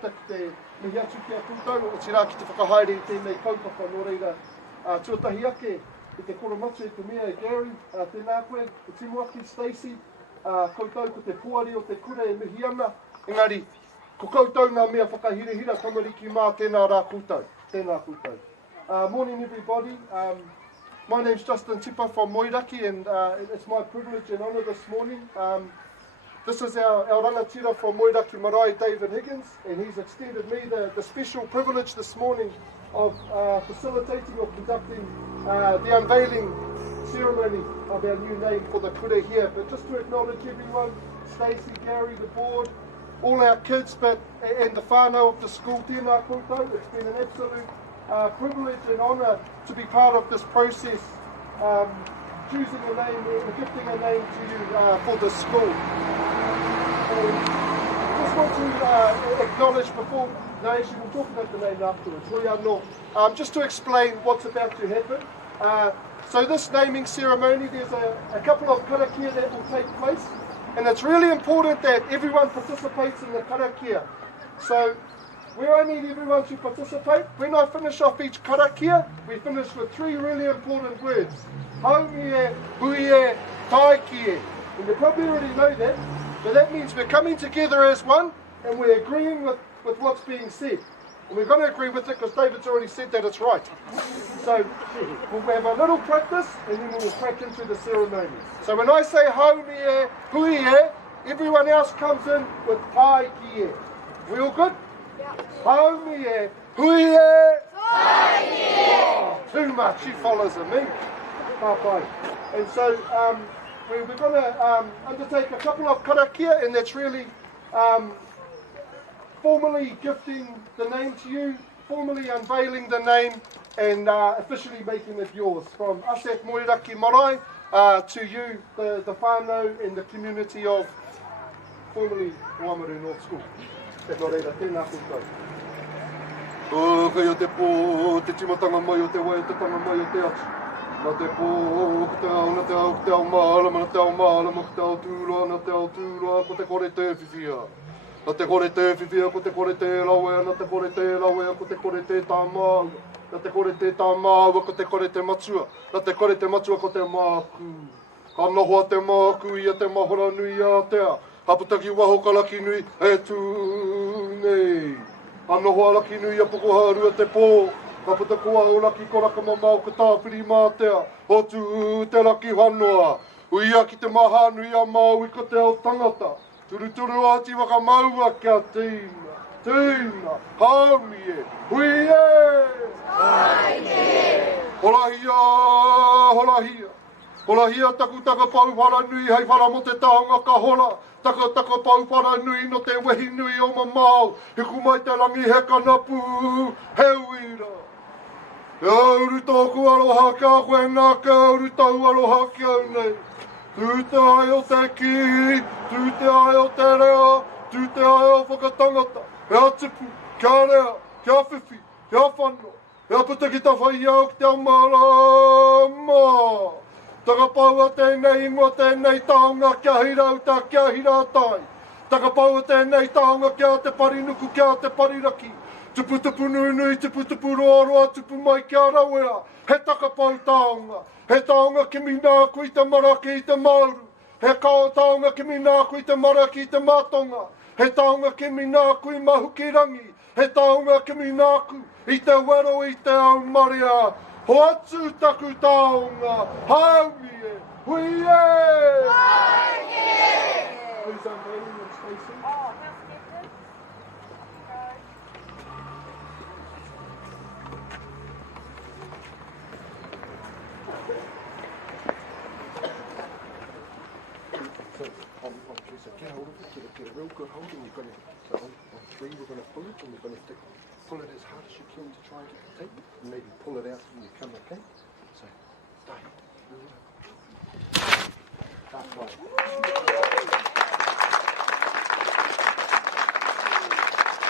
tangata ki te mihi atu ki a kūtau, o tira ki te whakahaere i tēnei kaupapa nō reira tuatahi ake i te koromatu e te mea e Gary, tēnā koe, e timu aki Stacey, koutou ko te puari o te kure e mihi ana, engari, ko koutou ngā mea whakahirihira tamariki mā tēnā rā kūtau, tēnā kūtau. Morning everybody, my name's Justin Tipa from Moiraki and it's my privilege and honour this morning. This is our rangatira from Moiraki Marae, David Higgins, and he's extended me the special privilege this morning of facilitating or conducting the unveiling ceremony of our new name for the kure here. But just to acknowledge everyone, Stacey, Gary, the board, all our kids, and the whānau of the school, tēnā koutou. It's been an absolute privilege and honour to be part of this process, choosing a name and gifting a name to you for the school. I just want to acknowledge before, no, actually we'll talk about the name afterwards, just to explain what's about to happen. So this naming ceremony, there's a couple of karakia that will take place, and it's really important that everyone participates in the karakia. So where I need everyone to participate, when I finish off each karakia, we finish with three really important words. Haumie, huie, Pākihi. And you probably already know that, but that means we're coming together as one, and we're agreeing with what's being said. And we're going to agree with it because David's already said that it's right. So we'll have a little practice, and then we'll crack into the ceremony. So when I say haumie, huie, everyone else comes in with Pākihi. We all good? Haumie, huie, Pākihi. Too much, he follows me. Bye. And so we're going to undertake a couple of karakia, and that's really formally gifting the name to you, formally unveiling the name, and officially making it yours. From us at Moiraki Marae to you, the whānau and the community of formerly Oamaru North School. Tēnā reira, tēnā koutou. Kai o te pō, te timatanga mai o te wai, te tanga mai o te atu. Nā te pō, ko te ao, nā te ao, ko te ao mārama, nā te ao mārama, ko te ao tūroa, nā te ao tūroa, ko te kore te whiwhia. Nā te kore te whiwhia, ko te kore te rawea, nā te kore te rawea, ko te kore te tā māua. Nā te kore te tā māua, ko te kore te matua. Nā te kore te matua, ko te māku. Ka nohoa te māku ia te mahora nui a tea. Haputaki waho ka laki nui, e tū nei. Anohoa laki nui a pukoharua te pō. Haputaki waho laki koraka mamau ka tāwhiri mātea. Hotu te laki whanoa. Uia ki te maha nui a mau i ka te ao tangata. Turuturu ati waka maua kia tīna. Tīna, haumie, huie. Pākihi. Horahia, horahia. Horahia taku taka pau whara nui hei whara mo te taonga ka hora. Taka pau whara nui no te wehi nui o mamau. Hiku mai te rangi he kanapu, he uira. E auru tōku aloha kia koe nā ka auru tau aloha kia nei. Tū te ai o te ki, tū te ai o te rea, tū te ai o whakatangata. E atipu, kia rea, kia whiwhi, kia whano. E aputaki ta whai au ki te ao marama. Taka pau a tēnei ingoa tēnei taonga kia hirauta, kia hiratai. Taka pau a tēnei taonga kia te parinuku, kia te pariraki. Tupu nui, tupu roa, tupu mai kia rawea. He taka pau taonga. He taonga ki mināku i te maraki i te Maru. He kao taonga ki mināku i te maraki i te matonga. He taonga ki mināku i mahukirangi. He taonga ki mināku i te wero i te au maria. Ho atu taku taonga, haumie, huie! Pākihi! Please unveiling and Stacey. Oh, housekeeping. So get hold of it, get a real good hold, and you're going to, so on three we're going to pull it, and we're going to pull it as hard as you can to try and get the tape, and maybe pull it out when you come, okay? So, stay. Halfway.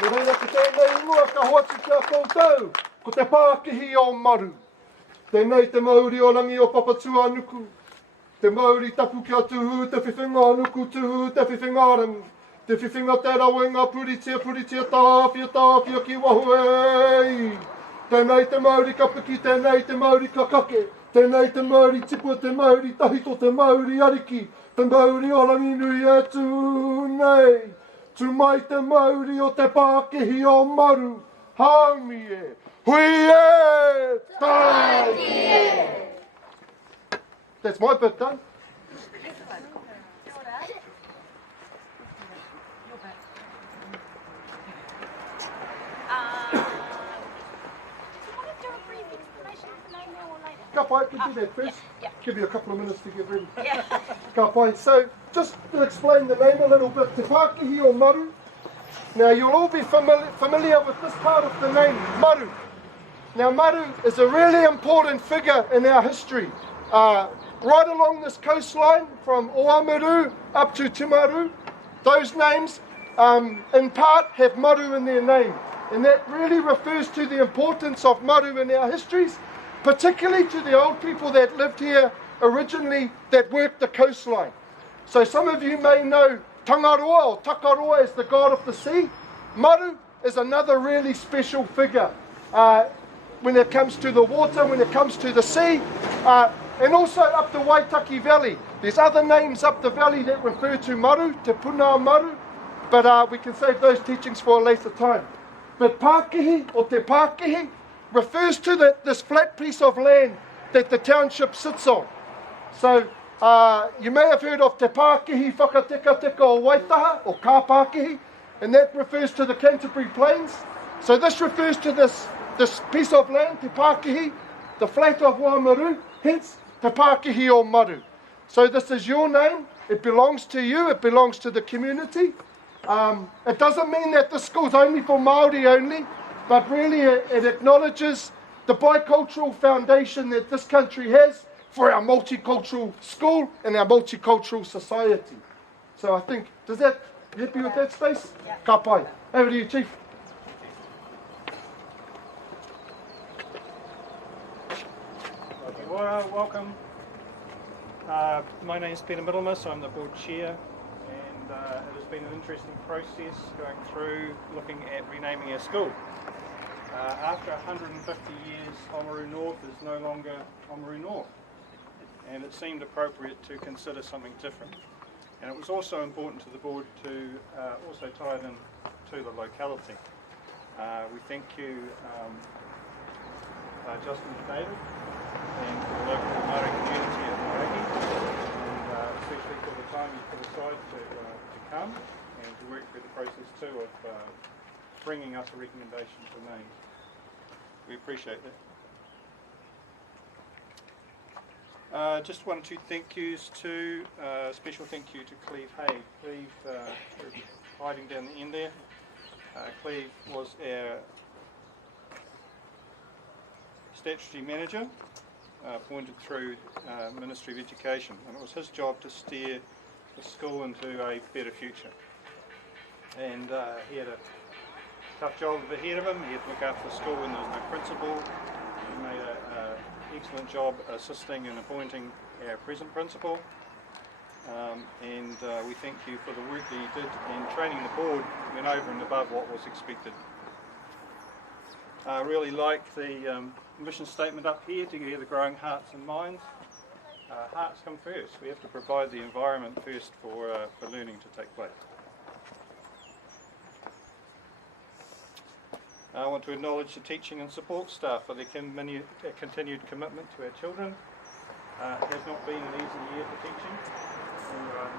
Nō reira ki tēnei ingoa ka hoatu kia koutou, ko te Pākihi o Maru. Tēnei te Māori o rangi o Papatua nuku. Te Māori tapu kia tuhu te whiwhinga nuku tuhu te whiwhinga rangi. Te whiwhinga te rawenga puritia tāwhia ki wahu ei. Tēnei te Māori kapiki, tēnei te Māori kakake, tēnei te Māori tipua, te Māori tahito, te Māori ariki, te Māori orangi nui e tū nei. Tu mai te Māori o te Pākihi o Maru, haumi e, hui e, tāki e. That's my bit done. Ka pai, could do that first? Yeah. Give you a couple of minutes to get ready. Yeah. Ka pai. So, just to explain the name a little bit, Te Pākihi o Maru. Now, you'll all be familiar with this part of the name, Maru. Now, Maru is a really important figure in our history. Right along this coastline, from Oamaru up to Timaru, those names, in part, have Maru in their name. And that really refers to the importance of Maru in our histories, particularly to the old people that lived here originally, that worked the coastline. So some of you may know Tangaroa or Takaroa as the god of the sea. Maru is another really special figure when it comes to the water, when it comes to the sea, and also up the Waitaki Valley. There's other names up the valley that refer to Maru, Te Puna Maru, but we can save those teachings for a later time. But Pākihi or Te Pākihi refers to this flat piece of land that the township sits on. So you may have heard of Te Pākihi Whakatekateka o Waitaha, or Ka Pākihi, and that refers to the Canterbury Plains. So this refers to this piece of land, Te Pākihi, the flat of Oamaru, hence Te Pākihi o Maru. So this is your name, it belongs to you, it belongs to the community. It doesn't mean that the school's only for Māori only, but really it acknowledges the bicultural foundation that this country has for our multicultural school and our multicultural society. So I think, does that help you with that space? Yeah. Ka pai. Over to you, Chief. Welcome. My name is Peter Middlemas, I'm the board chair, and it has been an interesting process going through looking at renaming our school. After 150 years, Oamaru North is no longer Oamaru North, and it seemed appropriate to consider something different. And it was also important to the board to also tie it in to the locality. We thank you, Justin and David, and the local Maru community at Maru, and especially for the time you put aside to come and to work through the process too of bringing us a recommendation for names. We appreciate that. Just one or two thank yous to, special thank you to Cleve Hay. Cleve, hiding down the end there. Cleve was our statutory manager, appointed through Ministry of Education, and it was his job to steer the school into a better future. And he had a tough job ahead of him. He had to look after the school when there was no principal. He made an excellent job assisting and appointing our present principal. And we thank you for the work that you did in training the board, went over and above what was expected. I really like the mission statement up here, together growing hearts and minds. Hearts come first. We have to provide the environment first for learning to take place. I want to acknowledge the teaching and support staff for their continued commitment to our children. It has not been an easy year for teaching. There are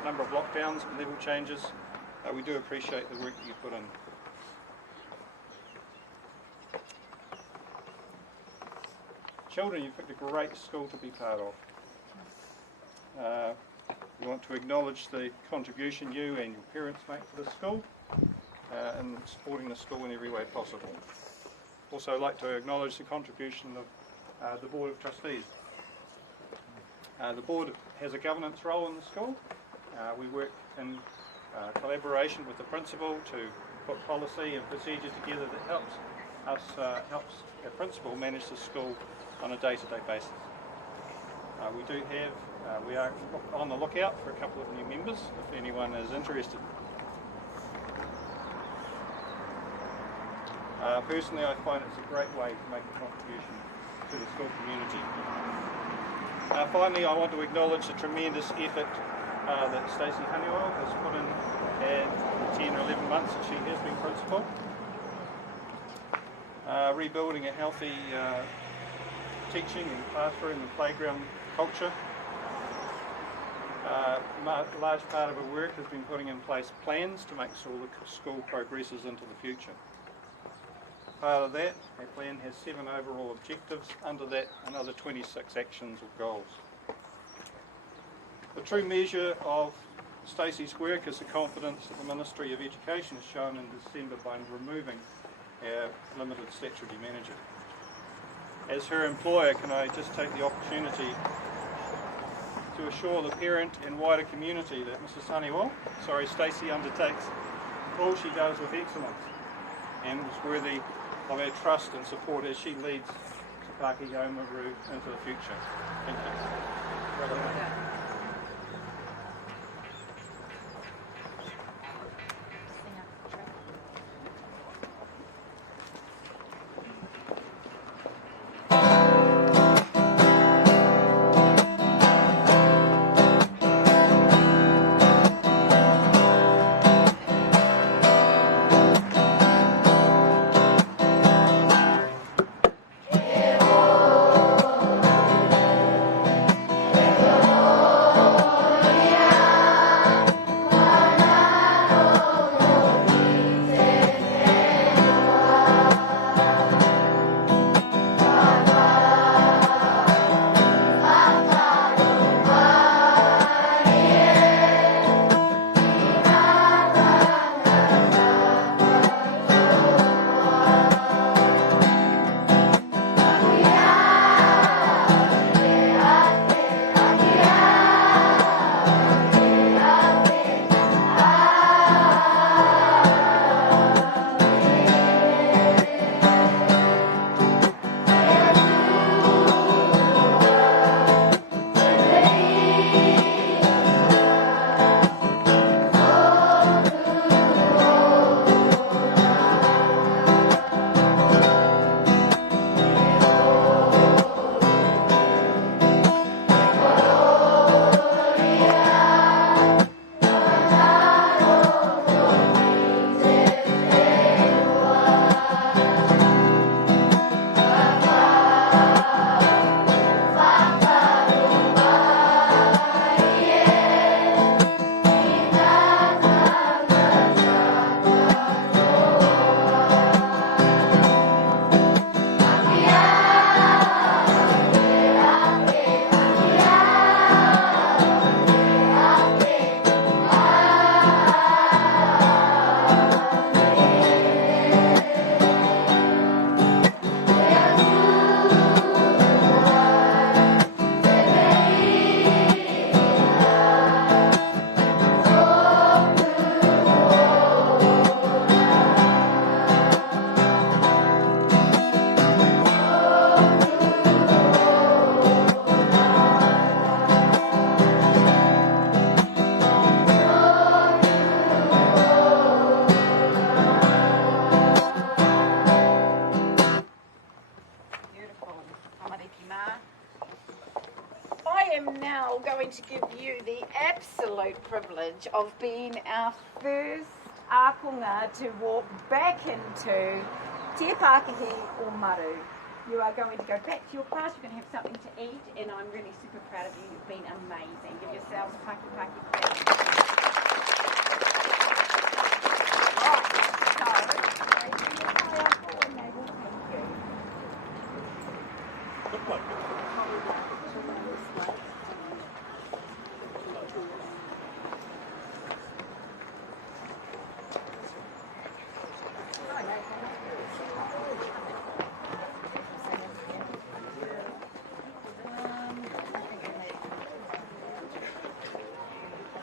a number of lockdowns and level changes. We do appreciate the work that you put in. Children, you've picked a great school to be part of. We want to acknowledge the contribution you and your parents make to the school and supporting the school in every way possible. Also like to acknowledge the contribution of the Board of Trustees. The board has a governance role in the school. We work in collaboration with the principal to put policy and procedure together that helps our principal manage the school on a day-to-day basis. We are on the lookout for a couple of new members if anyone is interested. Personally, I find it's a great way to make a contribution to the school community. Finally, I want to acknowledge the tremendous effort that Stacey Honeywell has put in the 10 or 11 months that she has been principal. Rebuilding a healthy teaching and classroom and playground culture. A large part of her work has been putting in place plans to make sure the school progresses into the future. Part of that, our plan has 7 overall objectives. Under that, another 26 actions or goals. The true measure of Stacey's work is the confidence that the Ministry of Education has shown in December by removing our limited statutory manager. As her employer, can I just take the opportunity to assure the parent and wider community that Mrs. Honeywell, Stacey undertakes all she does with excellence and is worthy of our trust and support as she leads Pākihi Oamaru into the future. Thank you. To give you the absolute privilege of being our first ākonga to walk back into Te Pākihi Oamaru. You are going to go back to your class, you're going to have something to eat, and I'm really super proud of you. You've been amazing. Give yourselves a paki paki clap. Right, so,